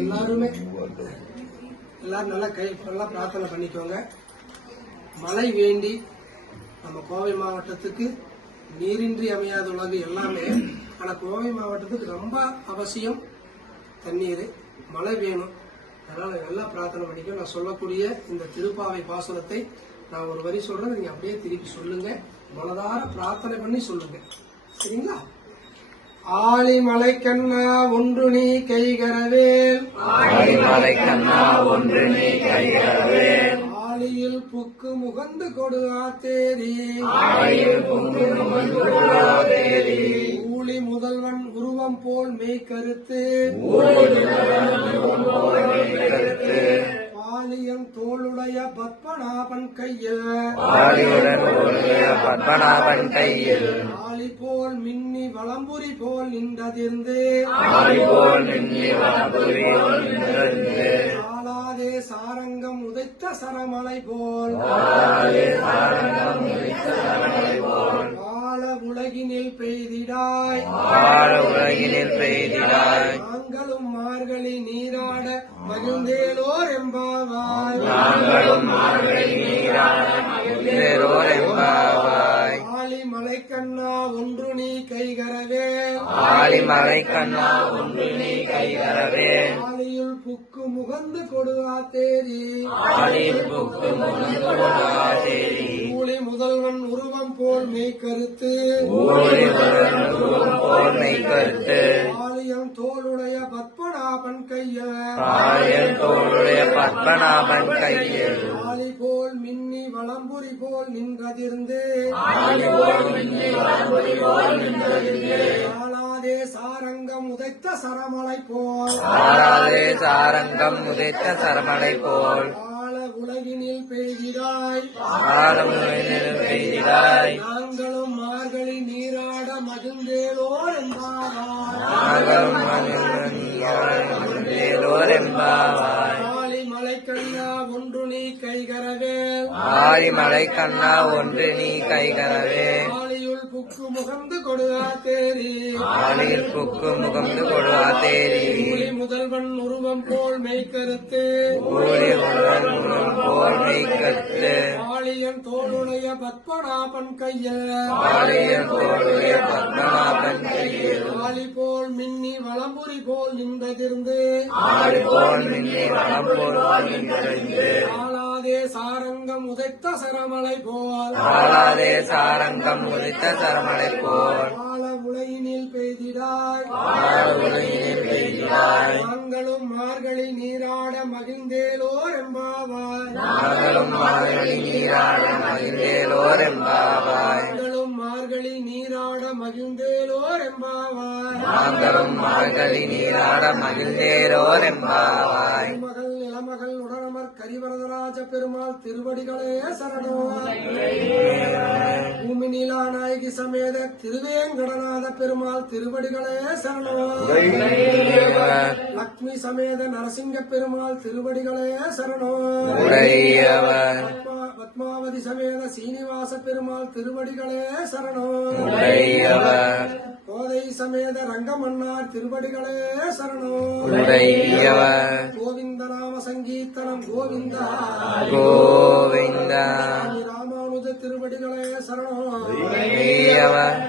எல்லாரும் நல்லா பிரார்த்தனை பண்ணிக்கோங்க. மழை வேண்டி நம்ம கோவை மாவட்டத்துக்கு நீரின்றி அமையாத உலகு எல்லாமே. ஆனா கோவை மாவட்டத்துக்கு ரொம்ப அவசியம் தண்ணீர், மழை வேணும். அதனால நல்லா பிரார்த்தனை பண்ணிக்கோ. நான் சொல்லக்கூடிய இந்த திருப்பாவை பாசுரத்தை நான் ஒரு வரி சொல்றேன், நீங்க அப்படியே திருப்பி சொல்லுங்க. மனதார பிரார்த்தனை பண்ணி சொல்லுங்க, சரிங்களா? ஆழி மலை கண்ணா ஒன்று நீ கைகரவேல், ஆழிமலை கண்ணா ஒன்று நீ கைகரவேல், ஆழியில் புக்கு முகந்து கொடு ஆத்தேரி, ஆழியில் புக்கு முகந்து கொடு ஆத்தேரி, ஊழி முதல்வன் உருவம் போல் மெய்கருத்து, ஊழி முதல்வன் உருவம் போல் மெய்கருத்து, பாலியம் தோளுடைய பத்மநாபன் கையில், பாலியுடன் தோளுடைய பத்மநாபன் கையில், ஆழி போல் மின்னி வலம்புரி போல் நின்றதிர்ந்து, ஆழி போல் மின்னி வலம்புரி போல் நின்றதிர்ந்து, ஆளாதே சாரங்கம் உதைத்த சரமலை போல், ஆளாதே சாரங்கம் உதைத்த சரமலை போல், ஆழ உலகினில் பெய்திடாய், ஆழ உலகினில் பெய்திடாய், நாங்களும் மார்கழி நீராட மகிழ்ந்தேலோர் எம்பாவாய், நாங்களும் மார்கழி நீராட மகிழ்ந்தேலோர் எம்பாவாய், ஆழி மலை கண்ணா ஒன்று நீ கைகரவே, ஆழிமலை கண்ணா ஒன்று நீ கைகரவே, ஆழியுள் புக்கு முகந்து கொடு ஆத்தேரி, ஆழியில் புக்கு முகந்து கொடு ஆத்தேரி, ஊழி முதல்வன் உருவம் போல் மெய்கருத்து, ஊழி முதல்வன் உருவம் போல் மெய்கருத்து, ஆழியம் தோளுடைய பத்மநாபன் கையில், ஆழியில் தோளுடைய பத்மநாபன் கையில், ஆழி போல் மின்னி வலம்புரி போல் நின்றதிர்ந்து, ஆழி போல் மின்னி வலம்புரி போல் நின்றதிர்ந்து, ஆளாதே சாரங்கம் உதைத்த சரமலை போல், ஆளாதே சாரங்கம் உதைத்த சரமலை போல், ஆழ உலகினில் பெய்கிறாய், ஆழம் உலகினில் பெய்திடாய், நாங்களும் மார்கழி நீராட மகிழ்ந்தேலோர் என்பாவாய், நாங்களும் மகிழ்ந்தேலோர் எம்பாவாய், ஆழி மலை கண்ணா ஒன்று நீ கைகரவேல், ஆழிமலை கண்ணா ஒன்று நீ கைகரவே, ஆழியுள் புக்கு முகந்து கொடுவா தேரி, ஆழியில் புக்கு முகந்து கொடு ஆத்தேரி, ஊழி முதல்வன் உருவம் போல் மெய்கருத்து, ஊழி முதல்வன் உருவம் போல் மெய்கருத்து, ஆழியன் தோளுடைய பத்மநாபன் கையில், ஆழியில் தோளுடைய பத்மநாபன் கையில், ஆழி போல் மின்னி வலம்புரி போல் நின்றதிர்ந்து, ஆழி போல் மின்னி வலம் போல் நின்றதிர்ந்து, ஆளாதே சாரங்கம் உதைத்த சரமலை போல், ஆளாதே சாரங்கம் உதைத்த சரமலை போல், ஆழ உலகினில் பெய்திடாய், ஆழ உலகினில் பெய்திடாய், நாங்களும் மார்கழி நீராட மகிழ்ந்தேலோர் எம்பாவாய், நாங்களும் மார்கழி நீராட மகிழ்ந்தேலோர் எம்பாவாய், நாங்களும் மார்கழி நீராட மகிழ்ந்தேலோர் எம்பாவாய், நாங்களும் மார்கழி நீராட மகிழ்ந்தேலோர் எம்பாவாய், மகள் இளமகள் உடனமர் கரிவரதராஜ பெருமாள் திருவடிகளே சரணோ, பூமி நீலா நாயகி சமேத திருவேங்கடநாத பெருமாள் திருவடிகளே சரணோ, லக்ஷ்மி சமேத நரசிங்க பெருமாள் திருவடிகளே சரணோ, உடையவர் பத்மாவதி சமேத சீனிவாச பெருமாள் திருவடிகளே சரணோ, உடையவர் கோதை சமேத ரங்கமன்னார் திருவடிகளே சரணோ, உடையவர் கோவிந்த நாம சங்கீர்த்தனம் கோவிந்தா கோவிந்தா ராமானுஜ திருவடிகளே சரணோ, உடையவர்